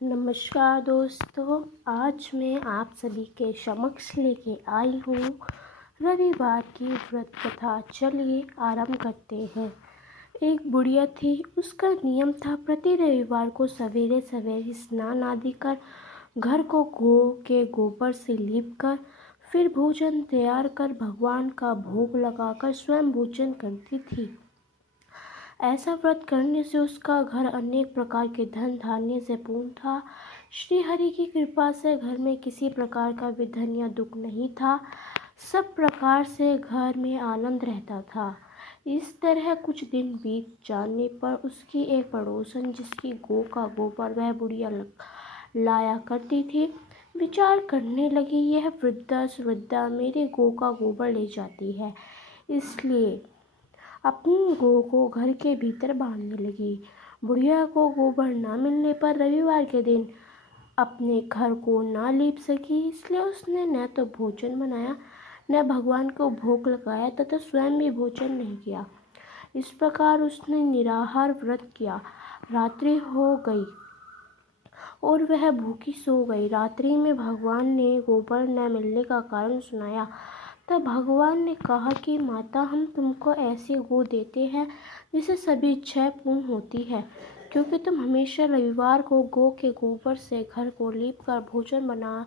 नमस्कार दोस्तों, आज मैं आप सभी के समक्ष लेके आई हूँ रविवार की व्रत कथा। चलिए आरंभ करते हैं। एक बुढ़िया थी। उसका नियम था प्रति रविवार को सवेरे सवेरे स्नान आदि कर घर को गौ के गोबर से लीप कर फिर भोजन तैयार कर भगवान का भोग लगाकर स्वयं भोजन करती थी। ऐसा व्रत करने से उसका घर अनेक प्रकार के धन धान्य से पूर्ण था। श्री हरि की कृपा से घर में किसी प्रकार का विघ्न या दुख नहीं था। सब प्रकार से घर में आनंद रहता था। इस तरह कुछ दिन बीत जाने पर उसकी एक पड़ोसन, जिसकी गौ का गोबर वह बुढ़िया लाया करती थी, विचार करने लगी, यह वृद्धा मेरे गौ का गोबर ले जाती है, इसलिए अपनी गौ को घर के भीतर बांधने लगी। बुढ़िया को गोबर न मिलने पर रविवार के दिन अपने घर को न लीप सकी, इसलिए उसने न तो भोजन बनाया, न भगवान को भोग लगाया तथा स्वयं भी भोजन नहीं किया। इस प्रकार उसने निराहार व्रत किया। रात्रि हो गई और वह भूखी सो गई। रात्रि में भगवान ने गोबर न मिलने का कारण सुनाया। तब भगवान ने कहा कि माता, हम तुमको ऐसी गौ देते हैं जिसे सभी इच्छाएं पूर्ण होती है, क्योंकि तुम हमेशा रविवार को गौ के गोबर से घर को लीप कर भोजन बना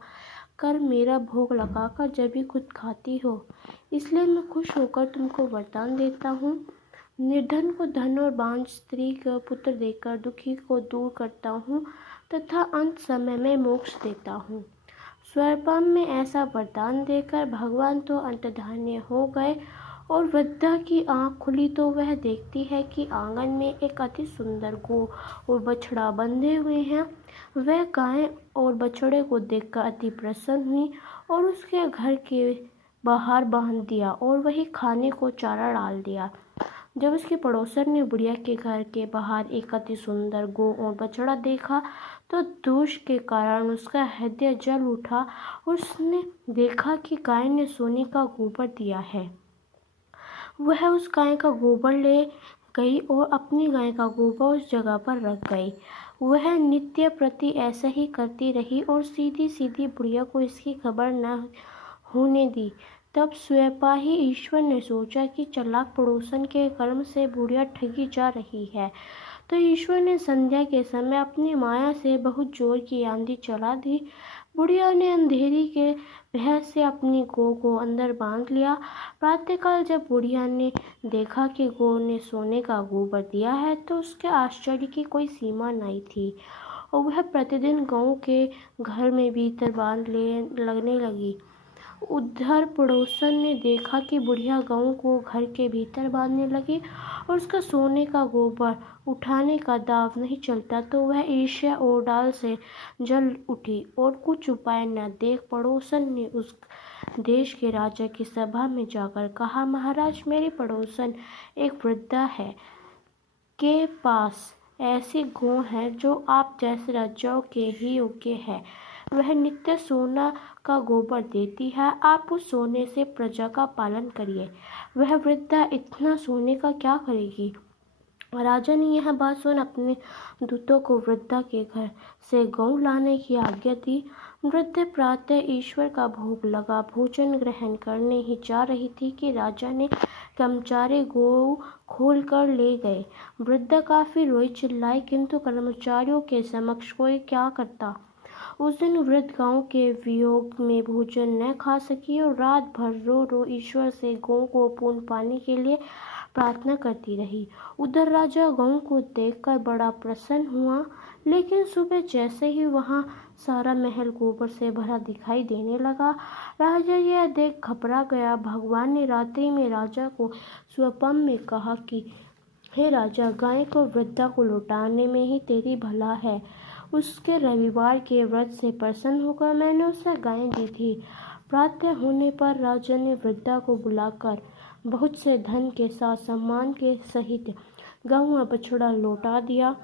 कर मेरा भोग लगाकर जब भी खुद खाती हो, इसलिए मैं खुश होकर तुमको वरदान देता हूँ। निर्धन को धन और बांझ स्त्री को पुत्र देकर दुखी को दूर करता हूँ तथा अंत समय में मोक्ष देता हूँ। स्वयं में ऐसा वरदान देकर भगवान तो अंतर्धान्य हो गए और वृद्धा की आंख खुली तो वह देखती है कि आंगन में एक अति सुंदर गौ और बछड़ा बंधे हुए हैं। वह गाय और बछड़े को देखकर अति प्रसन्न हुई और उसके घर के बाहर बांध दिया और वही खाने को चारा डाल दिया। जब उसके पड़ोसन ने बुढ़िया के घर के बाहर एक अति सुंदर गौ और बछड़ा देखा तो दोष के कारण उसका हृदय जल उठा। उसने देखा कि गाय ने सोने का गोबर दिया है। वह उस गाय का गोबर ले गई और अपनी गाय का गोबर उस जगह पर रख गई। वह नित्य प्रति ऐसा ही करती रही और सीधी सीधी बुढ़िया को इसकी खबर न होने दी। तब स्वयं ही ईश्वर ने सोचा कि चालाक पड़ोसन के कर्म से बुढ़िया ठगी जा रही है, तो ईश्वर ने संध्या के समय अपनी माया से बहुत जोर की आंधी चला दी। बुढ़िया ने अंधेरी के भय से अपनी गौ को अंदर बांध लिया। प्रातःकाल जब बुढ़िया ने देखा कि गौ ने सोने का गोबर दिया है तो उसके आश्चर्य की कोई सीमा नहीं थी और वह प्रतिदिन गौ के घर में भीतर बांध लगने लगी। उधर पड़ोसन ने देखा कि बुढ़िया गऊ को घर के भीतर बांधने लगी और उसका सोने का गोबर उठाने का दाव नहीं चलता, तो वह ईर्ष्या और डाल से जल उठी और कुछ उपाय न देख पड़ोसन ने उस देश के राजा की सभा में जाकर कहा, महाराज, मेरी पड़ोसन एक वृद्धा है के पास ऐसी गौ है जो आप जैसे राजाओं के ही योग्य है। वह नित्य सोना का गोबर देती है। आप उस सोने से प्रजा का पालन करिए। वह वृद्धा इतना सोने का क्या करेगी? राजा ने यह बात सुन अपने दूतों को वृद्धा के घर से गौ लाने की आज्ञा दी। वृद्ध प्रातः ईश्वर का भोग लगा भोजन ग्रहण करने ही जा रही थी कि राजा ने कर्मचारी गौ खोल कर ले गए। वृद्धा काफी रोई चिल्लाई, किंतु कर्मचारियों के समक्ष कोई क्या करता। उस दिन वृद्ध गांव के वियोग में भोजन न खा सकी और रात भर रो रो ईश्वर से गौ को पूर्ण पाने के लिए प्रार्थना करती रही। उधर राजा गौ को देखकर बड़ा प्रसन्न हुआ, लेकिन सुबह जैसे ही वहां सारा महल गोबर से भरा दिखाई देने लगा, राजा यह देख घबरा गया। भगवान ने रात्रि में राजा को स्वप्न में कहा कि हे राजा, गाय को वृद्धा को लौटाने में ही तेरी भला है। उसके रविवार के व्रत से प्रसन्न होकर मैंने उसे गाय दी थी। प्रातः होने पर राजा ने वृद्धा को बुलाकर बहुत से धन के साथ सम्मान के सहित गऊ और बछड़ा लौटा दिया।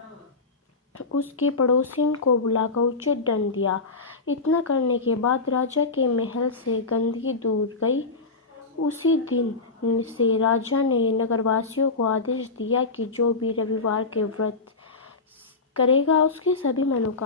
उसके पड़ोसिन को बुलाकर उचित दंड दिया। इतना करने के बाद राजा के महल से गंदगी दूर गई। उसी दिन से राजा ने नगरवासियों को आदेश दिया कि जो भी रविवार के व्रत करेगा उसकी सभी मनोकामना